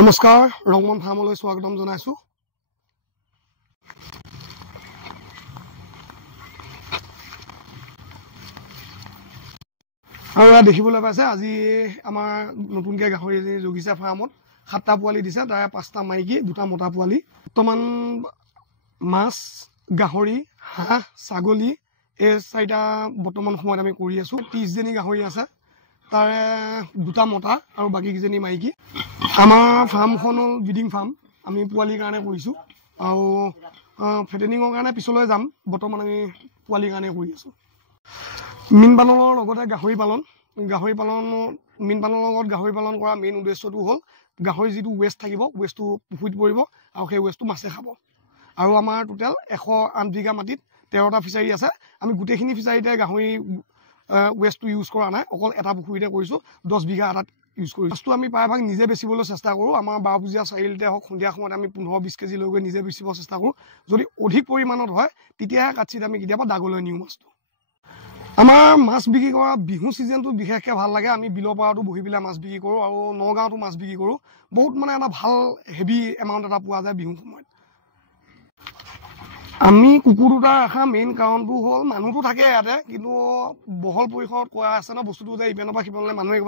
নমস্কাৰ ৰংমন ফাৰ্মলৈ স্বাগতম জনাইছো। আৰু দেখিবলৈ পাইছে আজি আমাৰ নতুনকৈ গাহৰি এজনী জগিছে ফাৰ্মত 7টা পোৱালি দিছে, তাৰে 5টা মাইকী 2টা মতা পোৱালি। বৰ্তমান মাছ, গাহৰি, হাঁহ, ছাগলী এই 4টা বৰ্তমান সময়ত আমি কৰি আছো। 30জনী গাহৰি আছে, তাৰে 2টা মতা আৰু বাকীকেইজনী মাইকী। আমাৰ ফাৰ্মখন হ'ল ব্ৰিডিং ফাৰ্ম, আমি পোৱালিৰ কাৰণে কৰিছোঁ আৰু ফেটেনিঙৰ কাৰণে পিছলৈ যাম। বৰ্তমান আমি পোৱালিৰ কাৰণে কৰি আছোঁ। মীন পালনৰ লগতে গাহৰি পালন মীন পালনৰ লগত গাহৰি পালন কৰা মেইন উদ্দেশ্যটো হ'ল গাহৰি যিটো ৱেষ্ট থাকিব, ৱেষ্টটো পুখুৰীত পৰিব আৰু সেই ৱেষ্টটো মাছে খাব। আৰু আমাৰ টোটেল 108 বিঘা মাটিত 13টা ফিচাৰী আছে। আমি গোটেইখিনি ফিচাৰীতে গাহৰি ৱেষ্টটো ইউজ কৰা নাই, অকল এটা পুখুৰীতে কৰিছোঁ। 10 বিঘা এটাত ইউজ কৰিছোঁ। মাছটো আমি প্ৰায়ভাগ নিজে বেচিবলৈ চেষ্টা কৰোঁ। আমাৰ 12 বজীয়া চাৰিআলিতে হওক, সন্ধিয়া সময়ত আমি 15-20 কেজি লৈ গৈ নিজে বেচিব চেষ্টা কৰোঁ। যদি অধিক পৰিমাণত হয় তেতিয়াহে কাটছিত আমি কেতিয়াবা দাগলৈ নিওঁ মাছটো। আমাৰ মাছ বিক্ৰী কৰা বিহু ছিজনটোত বিশেষকৈ ভাল লাগে। আমি বিলৰ পাৰতো বহি পেলাই মাছ বিক্ৰী কৰোঁ আৰু নগাঁৱতো মাছ বিক্ৰী কৰোঁ। বহুত মানে এটা ভাল হেভি এমাউণ্ট এটা পোৱা যায় বিহু সময়ত। আমি কুকুৰ দুটা ৰখা মেইন কাৰণটো হ'ল মানুহটো থাকে ইয়াতে, কিন্তু বহল পৰিসৰত কৰা আছে ন বস্তুটো যে ইপিনৰ পৰা সিপিনলৈ মানুহে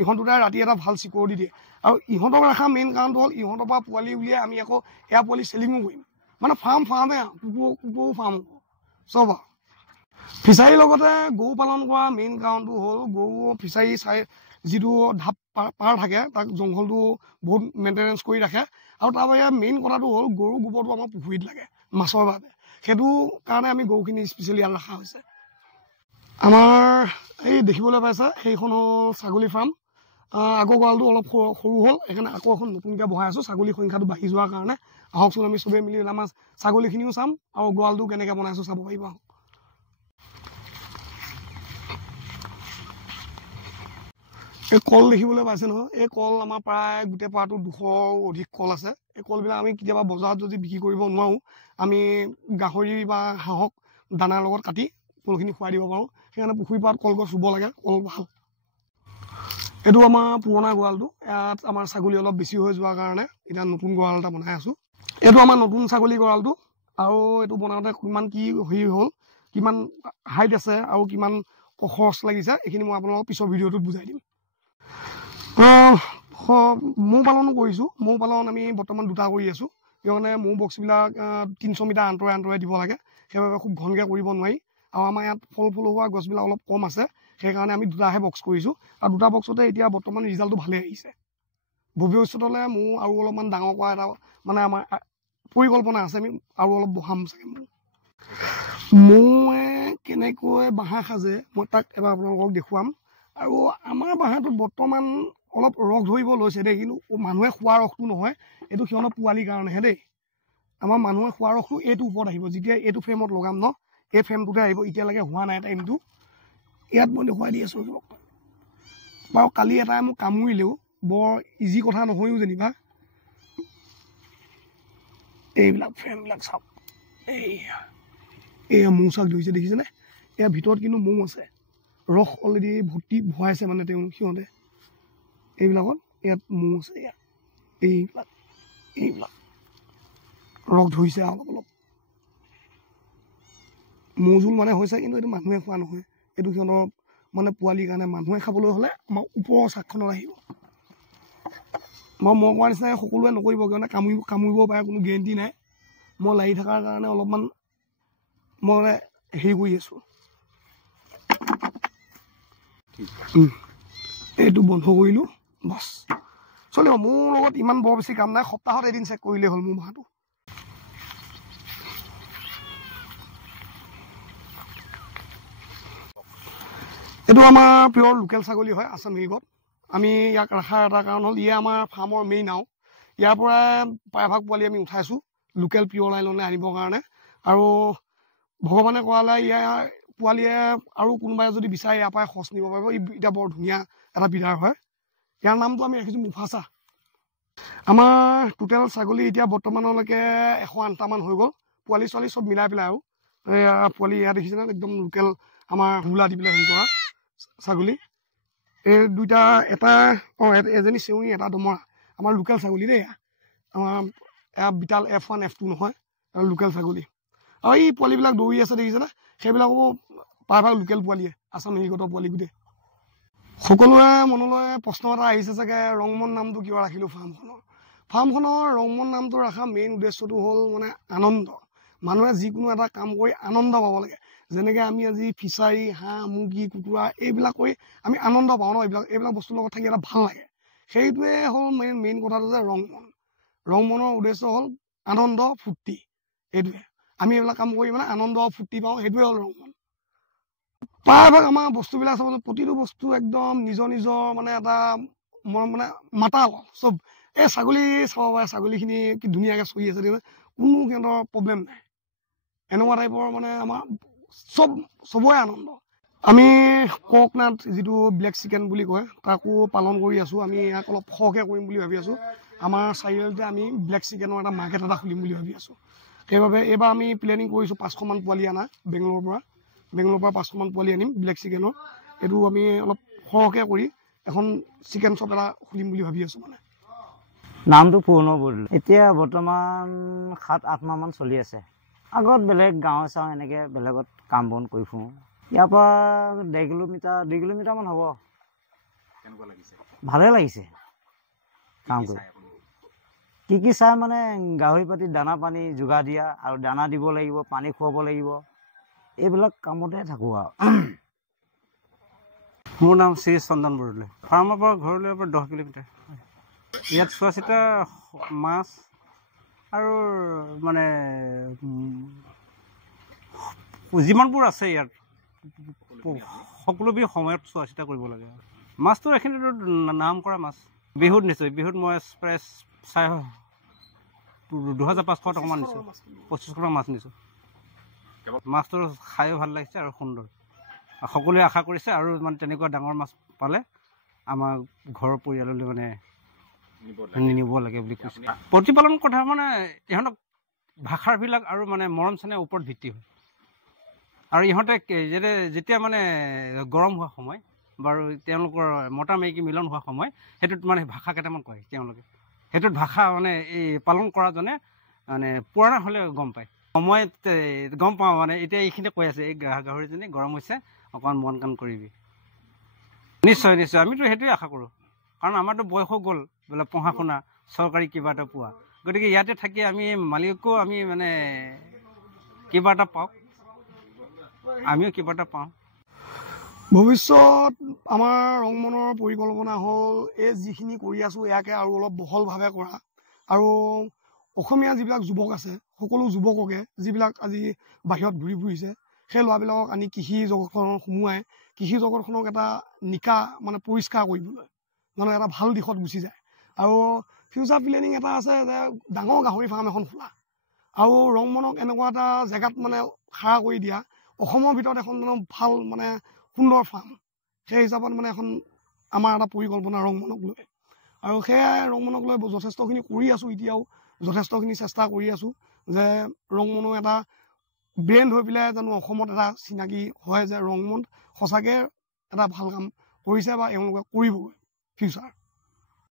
ইহঁত দুটাই ৰাতি এটা ভাল চিকিউৰিটি দিয়ে। আৰু ইহঁতক ৰখা মেইন কাৰণটো হ'ল ইহঁতৰ পৰা পোৱালি উলিয়াই আমি আকৌ এয়া পোৱালি চেলিঙো কৰিম। মানে ফাৰ্মেই কুকুৰো ফাৰ্ম হ'ব চব। ফিচাৰীৰ লগতে গৰু পালন কৰা মেইন কাৰণটো হ'ল গৰু ফিচাৰী যিটো ঢাপ পাৰ থাকে তাক জংঘলটো বহুত মেইনটেনেঞ্চ কৰি ৰাখে। আৰু তাৰ বাহিৰে মেইন কথাটো হ'ল গৰু গোবৰটো আমাৰ পুখুৰীত লাগে মাছৰ বাবে। সেইটো কাৰণে আমি গৰুখিনি স্পেচিয়েলি ইয়াত ৰখা হৈছে। আমাৰ এই দেখিবলৈ পাইছে সেইখন হ'ল ছাগলী ফাৰ্ম। আগৰ গঁৰালটো অলপ সৰু হ'ল, সেইকাৰণে আকৌ এখন নতুনকৈ বহাই আছোঁ ছাগলীৰ সংখ্যাটো বাঢ়ি যোৱাৰ কাৰণে। আহকচোন আমি চবেই মিলি আমাৰ ছাগলীখিনিও চাম আৰু গঁৰালটো কেনেকৈ বনাইছোঁ চাব পাৰিব। এই কল দেখিবলৈ পাইছে নহয়, এই কল আমাৰ প্ৰায় গোটেই পাৰটো 200ৰো অধিক কল আছে। এই কলবিলাক আমি কেতিয়াবা বজাৰত যদি বিক্ৰী কৰিব নোৱাৰোঁ, আমি গাহৰি বা হাঁহক দানাৰ লগত কাটি কলখিনি খুৱাই দিব পাৰোঁ। সেইকাৰণে পুখুৰী পাৰত কলগছ ৰুব লাগে, কল ভাল। এইটো আমাৰ পুৰণা গঁৰালটো, ইয়াত আমাৰ ছাগলী অলপ বেছি হৈ যোৱাৰ কাৰণে এতিয়া নতুন গঁৰাল এটা বনাই আছোঁ। এইটো আমাৰ নতুন ছাগলী গঁৰালটো, আৰু এইটো বনাওঁতে কিমান কি হেৰি হ'ল, কিমান হাইট আছে আৰু কিমান খৰচ লাগিছে এইখিনি মই আপোনালোকক পিছৰ ভিডিঅ'টোত বুজাই দিম। মৌ পালনো কৰিছোঁ। মৌ পালন আমি বৰ্তমান 2টা কৰি আছোঁ। কিয়নে মৌ বক্সবিলাক 300 মিটাৰ আঁতৰাই দিব লাগে, সেইবাবে খুব ঘনকৈ কৰিব নোৱাৰি। আৰু আমাৰ ইয়াত ফল হোৱা গছবিলাক অলপ কম আছে, সেইকাৰণে আমি 2টাহে বক্স কৰিছোঁ। আৰু 2টা বক্সতে এতিয়া বৰ্তমান ৰিজাল্টটো ভালেই আহিছে। ভৱিষ্যতলৈ মৌ আৰু অলপমান ডাঙৰ কৰা এটা মানে আমাৰ পৰিকল্পনা আছে। আমি আৰু অলপ বঢ়াম চাগে। মৌৱে কেনেকৈ বাঁহ সাজে মই তাক এবাৰ আপোনালোকক দেখুৱাম। আৰু আমাৰ বাঁহটোত বৰ্তমান অলপ ৰস ধৰিব লৈছে দেই, কিন্তু মানুহে খোৱা ৰসটো নহয়, এইটো সিহঁতৰ পোৱালিৰ কাৰণেহে দেই। আমাৰ মানুহে খোৱা ৰসটো এইটো ওপৰত আহিব, যেতিয়া এইটো ফ্ৰেমত লগাম ন, এই ফ্ৰেমটোতে আহিব। এতিয়ালৈকে হোৱা নাই টাইমটো, ইয়াত মই দেখুৱাই দি আছোঁ বাৰু। কালি এটাই মোক কামুৰিলেও, বৰ ইজি কথা নহয়ও যেনিবা। এইবিলাক ফ্ৰেমবিলাক চাওক, এয়া মৌ চাক ধৰিছে দেখিছেনে? ইয়াৰ ভিতৰত কিন্তু মৌ আছে, ৰস অলৰেডি ভৰ্তি ভৰাইছে মানে সিহঁতে এইবিলাকত। ইয়াত মৌ আছে, ইয়াত এইবিলাক ৰস ধৰিছে অলপ অলপ। মৌজোল মানে হৈছে, কিন্তু এইটো মানুহে খোৱা নহয়, এইটো সিহঁতৰ মানে পোৱালিৰ কাৰণে। মানুহে খাবলৈ হ'লে আমাৰ ওপৰৰ চাকখনত আহিব। মই কোৱাৰ নিচিনাকৈ সকলোৱে নকৰিব, কিয়নে কামুৰিব পাৰে, কোনো গেৰেণ্টি নাই। মই লাগি থকাৰ কাৰণে অলপমান মই হেৰি কৰি আছোঁ। এইটো বন্ধ কৰিলোঁ, বাছ চলিব। মোৰ লগত ইমান বৰ বেছি কাম নাই, সপ্তাহত এদিন চেক কৰিলেই হ'ল মোৰ বাঁহটো। এইটো আমাৰ পিয়ৰ লোকেল ছাগলী হয়, আছাম মিল্কত। আমি ইয়াক ৰখাৰ এটা কাৰণ হ'ল ইয়ে আমাৰ ফাৰ্মৰ মেইন নাও। ইয়াৰ পৰাই প্ৰায়ভাগ পোৱালি আমি উঠাইছোঁ লোকেল পিয়ৰ লাইনলৈ আনিবৰ কাৰণে। আৰু ভগৱানে কৰালে ইয়াৰ পোৱালীয়ে আৰু কোনোবাই যদি বিচাৰে ইয়াৰ পৰাই খৰচ নিব পাৰিব। এতিয়া বৰ ধুনীয়া এটা বিধাৰ হয়। ইয়াৰ নামটো আমি ৰাখিছোঁ মুফাচা। আমাৰ টোটেল ছাগলী এতিয়া বৰ্তমানলৈকে 108টামান হৈ গ'ল, পোৱালি ছোৱালী চব মিলাই পেলাই। আৰু এয়া পোৱালি ইয়াত দেখিছেনে, একদম লোকেল আমাৰ হুলা দি পেলাই হেৰি কৰা ছাগলী। এই দুইটা, এটা এজনী চেউৰী, এটা দমৰা। আমাৰ লোকেল ছাগলী দেই, আমাৰ বিটাল F1 F2 নহয়, লোকেল ছাগলী। আৰু এই পোৱালিবিলাক দৌৰি আছে দেখিছেনে, সেইবিলাকো প্ৰায়ভাগ লোকেল পোৱালিয়ে, আছাম নিৰ্গত পোৱালি গোটেই। সকলোৰে মনলৈ প্ৰশ্ন এটা আহিছে চাগে, ৰংমন নামটো কিয় ৰাখিলোঁ ফাৰ্মখনৰ ৰংমন নামটো ৰখা মেইন উদ্দেশ্যটো হ'ল মানে আনন্দ। মানুহে যিকোনো এটা কাম কৰি আনন্দ পাব লাগে। যেনেকৈ আমি আজি ফিচাৰী, হাঁহ, মুৰ্গী, কুকুৰা এইবিলাক কৰি আমি আনন্দ পাওঁ ন, এইবিলাক বস্তুৰ লগত থাকি এটা ভাল লাগে। সেইটোৱে হ'ল মেইন কথাটো যে ৰংমনৰ উদ্দেশ্য হ'ল আনন্দ ফূৰ্তি। এইটোৱে আমি এইবিলাক কাম কৰি মানে আনন্দ ফূৰ্তি পাওঁ, সেইটোৱে হ'ল ৰংমন। প্ৰায়ভাগ আমাৰ বস্তুবিলাক চাব, প্ৰতিটো বস্তু একদম নিজৰ মানে এটা মানে মাতাল চব। এই ছাগলী চাব পাৰে, ছাগলীখিনি কি ধুনীয়াকৈ চৰি আছে, কোনো সিহঁতৰ প্ৰব্লেম নাই। এনেকুৱা টাইপৰ মানে আমাৰ চবৰে আনন্দ। আমি ককনাথ যিটো ব্লেক চিকেন বুলি কয় তাকো পালন কৰি আছোঁ। আমি ইয়াক অলপ সৰহকৈ কৰিম বুলি ভাবি আছোঁ। আমাৰ চাৰিআলিতে আমি ব্লেক চিকেনৰ এটা মাৰ্কেট এটা খুলিম বুলি ভাবি আছোঁ। সেইবাবে এইবাৰ আমি প্লেনিং কৰিছোঁ 500মান পোৱালি আনা বেংগলোৰৰ পৰা 500মান পোৱালি আনিম ব্লেক চিকেনৰ। এইটো আমি অলপ সৰহকৈ কৰি এখন চিকেন শ্বপ এটা খুলিম বুলি ভাবি আছোঁ। মানে নামটো পূৰ্ণ বদল, এতিয়া বৰ্তমান 7-8 মাহমান চলি আছে। আগত বেলেগ গাঁৱে চাওঁ এনেকৈ বেলেগত কাম বন কৰি ফুৰোঁ। ইয়াৰ পৰা 2 কিলোমিটাৰমান হ'ব। ভালে লাগিছে কাম কৰি। কি চাই মানে গাহৰি পাতি দানা পানী যোগাৰ দিয়া, আৰু দানা দিব লাগিব, পানী খুৱাব লাগিব, এইবিলাক কামতে থাকোঁ আৰু। মোৰ নাম শ্ৰী চন্দন বৰদলৈ। ফাৰ্মৰ পৰা ঘৰলৈ পৰা 10 কিলোমিটাৰ। ইয়াত চোৱা চিতা মাছ আৰু মানে যিমানবোৰ আছে ইয়াত সকলোবোৰ সময়ত চোৱা চিতা কৰিব লাগে। মাছটো এইখিনিতো নাম কৰা মাছ। বিহুত নিশ্চয়, বিহুত মই প্ৰায় 2500 টকামান নিছোঁ, 2500 টকা মাছ নিছোঁ। মাছটো খায়ো ভাল লাগিছে আৰু সুন্দৰ। সকলোৱে আশা কৰিছে আৰু মানে তেনেকুৱা ডাঙৰ মাছ পালে আমাৰ ঘৰৰ পৰিয়াললৈ মানে নিব লাগে বুলি কৈছে। প্ৰতিপালন কথা মানে ইহঁতক ভাষাবিলাক আৰু মানে মৰম চেনেহৰ ওপৰত ভিত্তি হয়। আৰু ইহঁতে যেতিয়া মানে গৰম হোৱা সময় বাৰু তেওঁলোকৰ মতা মাইকী মিলন হোৱা সময়, সেইটোত মানে ভাষা কেইটামান কয় তেওঁলোকে। সেইটোত ভাষা মানে এই পালন কৰাজনে মানে পুৰণা হ'লে গম পায়। সময়ত গম পাওঁ মানে এতিয়া এইখিনিতে কৈ আছে, এই গাহৰিজনী গৰম হৈছে, অকণমান মন কাম কৰিবি। নিশ্চয় আমিতো সেইটোৱে আশা কৰোঁ। কাৰণ আমাৰতো বয়সো গ'ল বোলে পঢ়া শুনা, চৰকাৰী কিবা এটা পোৱা। গতিকে ইয়াতে থাকি আমি মালিকো আমি মানে কিবা এটা পাওঁ, আমিও কিবা এটা পাওঁ। ভৱিষ্যত আমাৰ ৰংমনৰ পৰিকল্পনা হ'ল এই যিখিনি কৰি আছোঁ ইয়াকে আৰু অলপ বহলভাৱে কৰা। আৰু অসমীয়া যিবিলাক যুৱক আছে, সকলো যুৱককে যিবিলাক আজি বাহিৰত ঘূৰি ফুৰিছে, সেই ল'ৰাবিলাকক আনি কৃষি জগতখনত সোমোৱাই কৃষি জগতখনক এটা নিকা মানে পৰিষ্কাৰ কৰিবলৈ মানে এটা ভাল দিশত গুচি যায়। আৰু ফিউচাৰ প্লেনিং এটা আছে যে ডাঙৰ গাহৰি ফাৰ্ম এখন খোলা, আৰু ৰংমনক এনেকুৱা এটা জেগাত মানে খাৰা কৰি দিয়া, অসমৰ ভিতৰত এখন মানে ভাল মানে সুন্দৰ ফাৰ্ম। সেই হিচাপত মানে এখন আমাৰ এটা পৰিকল্পনা ৰংমনক লৈ। আৰু সেয়াই ৰংমনক লৈ যথেষ্টখিনি কৰি আছোঁ, এতিয়াও যথেষ্টখিনি চেষ্টা কৰি আছোঁ যে ৰংমনো এটা ব্ৰেণ্ড হৈ পেলাই জানো অসমত এটা চিনাকি হয় যে ৰংমন সঁচাকৈ এটা ভাল কাম কৰিছে বা এওঁলোকে কৰিবগৈ ফিউচাৰ।